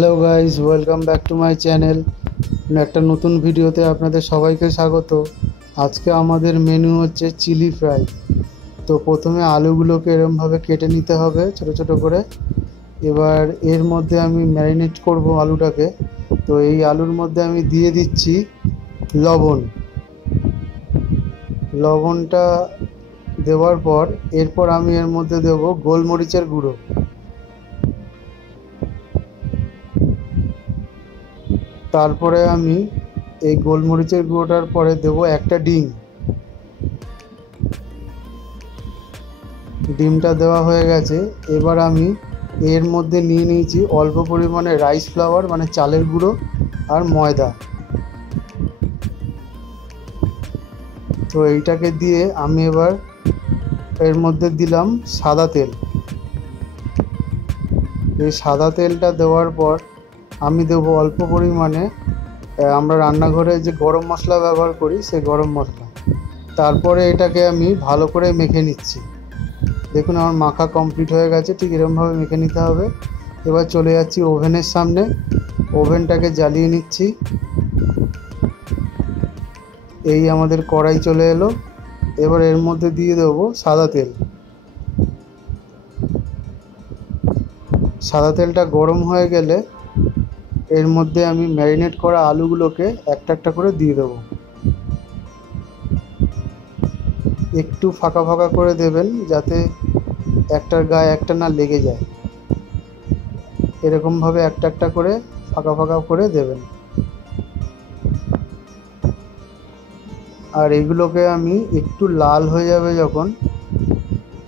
Hello guys, welcome back to my channel. একটা নতুন ভিডিওতে আপনাদের সবাইকে স্বাগত। আজকে আমাদের মেনু হচ্ছে চিলি ফ্রাই। তো প্রথমে আলুগুলোকে এরমভাবে কেটে নিতে হবে ছোট ছোট করে। এবার এর মধ্যে আমি ম্যারিনেট করব আলুটাকে। তো এই আলুর মধ্যে আমি দিয়ে দিচ্ছি লবণটা দেওয়ার পর এরপর আমি এর মধ্যে দেব গোলমরিচের গুঁড়ো। তারপরে আমি এই গোলমরিচের গুঁড়োটার পরে দেব একটা ডিমটা দেওয়া হয়ে গেছে। এবার আমি এর মধ্যে নিয়ে নিয়েছি অল্প পরিমাণে রাইস ফ্লাওয়ার মানে চালের গুঁড়ো আর ময়দা। তো এইটাকে দিয়ে আমি এবার এর মধ্যে দিলাম সাদা তেল। এই সাদা তেলটা দেওয়ার পর আমি দেব অল্প পরিমাণে আমরা রান্নাঘরে যে গরম মশলা ব্যবহার করি সেই গরম মশলা। তারপরে এটাকে আমি ভালো করে মেখে নিচ্ছি। দেখুন আমার মাখা কমপ্লিট হয়ে গেছে, ঠিক এরকমভাবে মেখে নিতে হবে। এবার চলে যাচ্ছি ওভেনের সামনে, ওভেনটাকে জ্বালিয়ে নিচ্ছি। এই আমাদের কড়াই চলে এলো। এবার এর মধ্যে দিয়ে দেবো সাদা তেল। সাদা তেলটা গরম হয়ে গেলে এর মধ্যে আমি ম্যারিনেট করা আলুগুলোকে একটা একটা করে দিয়ে দেবো। একটু ফাঁকা ফাঁকা করে দেবেন যাতে একটার গায়ে একটা না লেগে যায়। এরকমভাবে একটা একটা করে ফাঁকা ফাঁকা করে দেবেন। আর এগুলোকে আমি একটু লাল হয়ে যাবে যখন,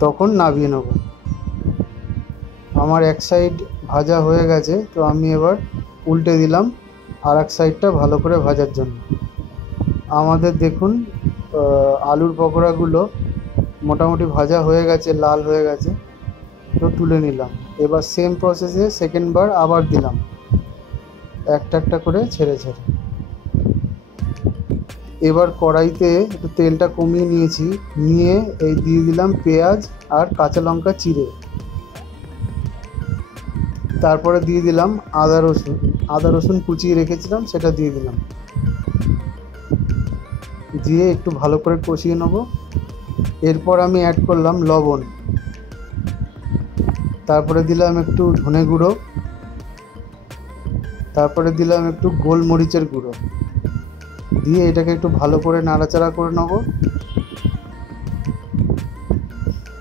তখন নামিয়ে নেব। আমার এক সাইড ভাজা হয়ে গেছে, তো আমি এবার উল্টে দিলাম আর এক সাইডটা ভালো করে ভাজার জন্য। আমাদের দেখুন আলুর পকোড়াগুলো মোটামুটি ভাজা হয়ে গেছে, লাল হয়ে গেছে। তো তুলে নিলাম। এবার সেম প্রসেসে সেকেন্ডবার আবার দিলাম একটা একটা করে ছেড়ে ছেড়ে। এবার কড়াইতে একটু তেলটা কমিয়ে নিয়েছি, নিয়ে এই দিয়ে দিলাম পেঁয়াজ আর কাঁচা লঙ্কা চিড়ে। তারপরে দিয়ে দিলাম আদা রসুন কুচিয়ে রেখেছিলাম, সেটা দিয়ে দিলাম। দিয়ে একটু ভালো করে কষিয়ে নেব। এরপর আমি অ্যাড করলাম লবণ, তারপরে দিলাম একটু ধনে গুঁড়ো, তারপরে দিলাম একটু গোলমরিচের গুঁড়ো। দিয়ে এটাকে একটু ভালো করে নাড়াচাড়া করে নেব।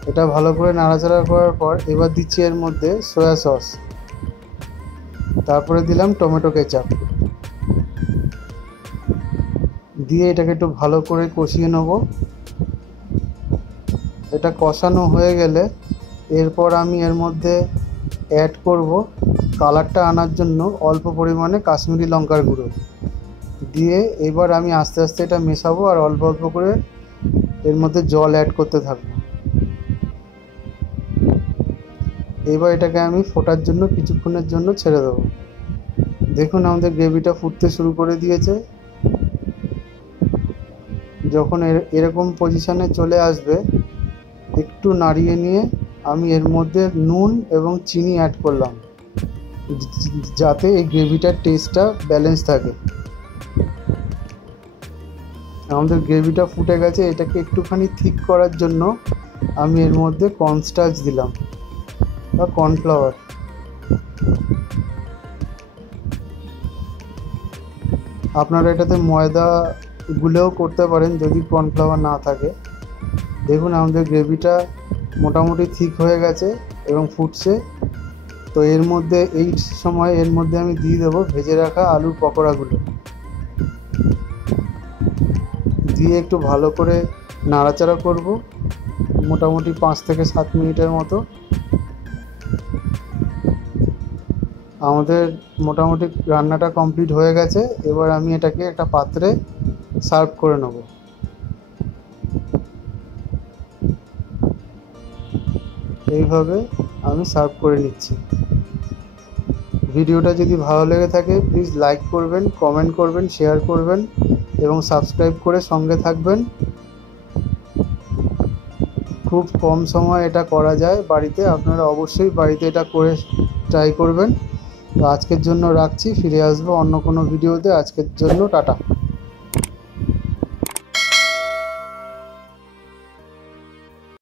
এটা ভালো করে নাড়াচাড়া করার পর এবার দিচ্ছি এর মধ্যে সয়া সস, তারপরে দিলাম টমেটো কেচাপ। দিয়ে এটাকে একটু ভালো করে কষিয়ে নেব। এটা কষানো হয়ে গেলে এরপর আমি এর মধ্যে অ্যাড করব কালারটা আনার জন্য অল্প পরিমাণে কাশ্মীরি লঙ্কার গুঁড়ো। দিয়ে এবার আমি আস্তে আস্তে এটা মেশাবো আর অল্প অল্প করে এর মধ্যে জল অ্যাড করতে থাকবো। এবার এটাকে আমি ফোটার জন্য কিছুক্ষণের জন্য ছেড়ে দেবো। দেখুন আমাদের গ্রেভিটা ফুটতে শুরু করে দিয়েছে। যখন এরকম পজিশানে চলে আসবে একটু নাড়িয়ে নিয়ে আমি এর মধ্যে নুন এবং চিনি অ্যাড করলাম, যাতে এই গ্রেভিটার টেস্টটা ব্যালেন্স থাকে। আমাদের গ্রেভিটা ফুটে গেছে। এটাকে একটুখানি থিক করার জন্য আমি এর মধ্যে কর্নস্টার্চ দিলাম বা কর্নফ্লাওয়ার। আপনারা এটাতে ময়দা গুলেও করতে পারেন যদি কর্নফ্লাওয়ার না থাকে। দেখুন আমাদের গ্রেভিটা মোটামুটি থিক হয়ে গেছে এবং ফুটছে। তো এর মধ্যে এই সময় এর মধ্যে আমি দিয়ে দেবো ভেজে রাখা আলুর পকোড়াগুলো। দিয়ে একটু ভালো করে নাড়াচাড়া করব মোটামুটি 5 থেকে 7 মিনিটের মতো। আমাদের মোটামুটি রান্নাটা কমপ্লিট হয়ে গেছে। এবার আমি এটাকে একটা পাত্রে সার্ভ করে নেব। এইভাবে আমি সার্ভ করে নিচ্ছি। ভিডিওটা যদি ভালো লেগে থাকে প্লিজ লাইক করবেন, কমেন্ট করবেন, শেয়ার করবেন এবং সাবস্ক্রাইব করে সঙ্গে থাকবেন। খুব কম সময় এটা করা যায় বাড়িতে, আপনারা অবশ্যই বাড়িতে এটা করে ট্রাই করবেন। তো আজকের জন্য রাখছি, ফিরে আসবো অন্য কোনো ভিডিওতে। আজকের জন্য টাটা।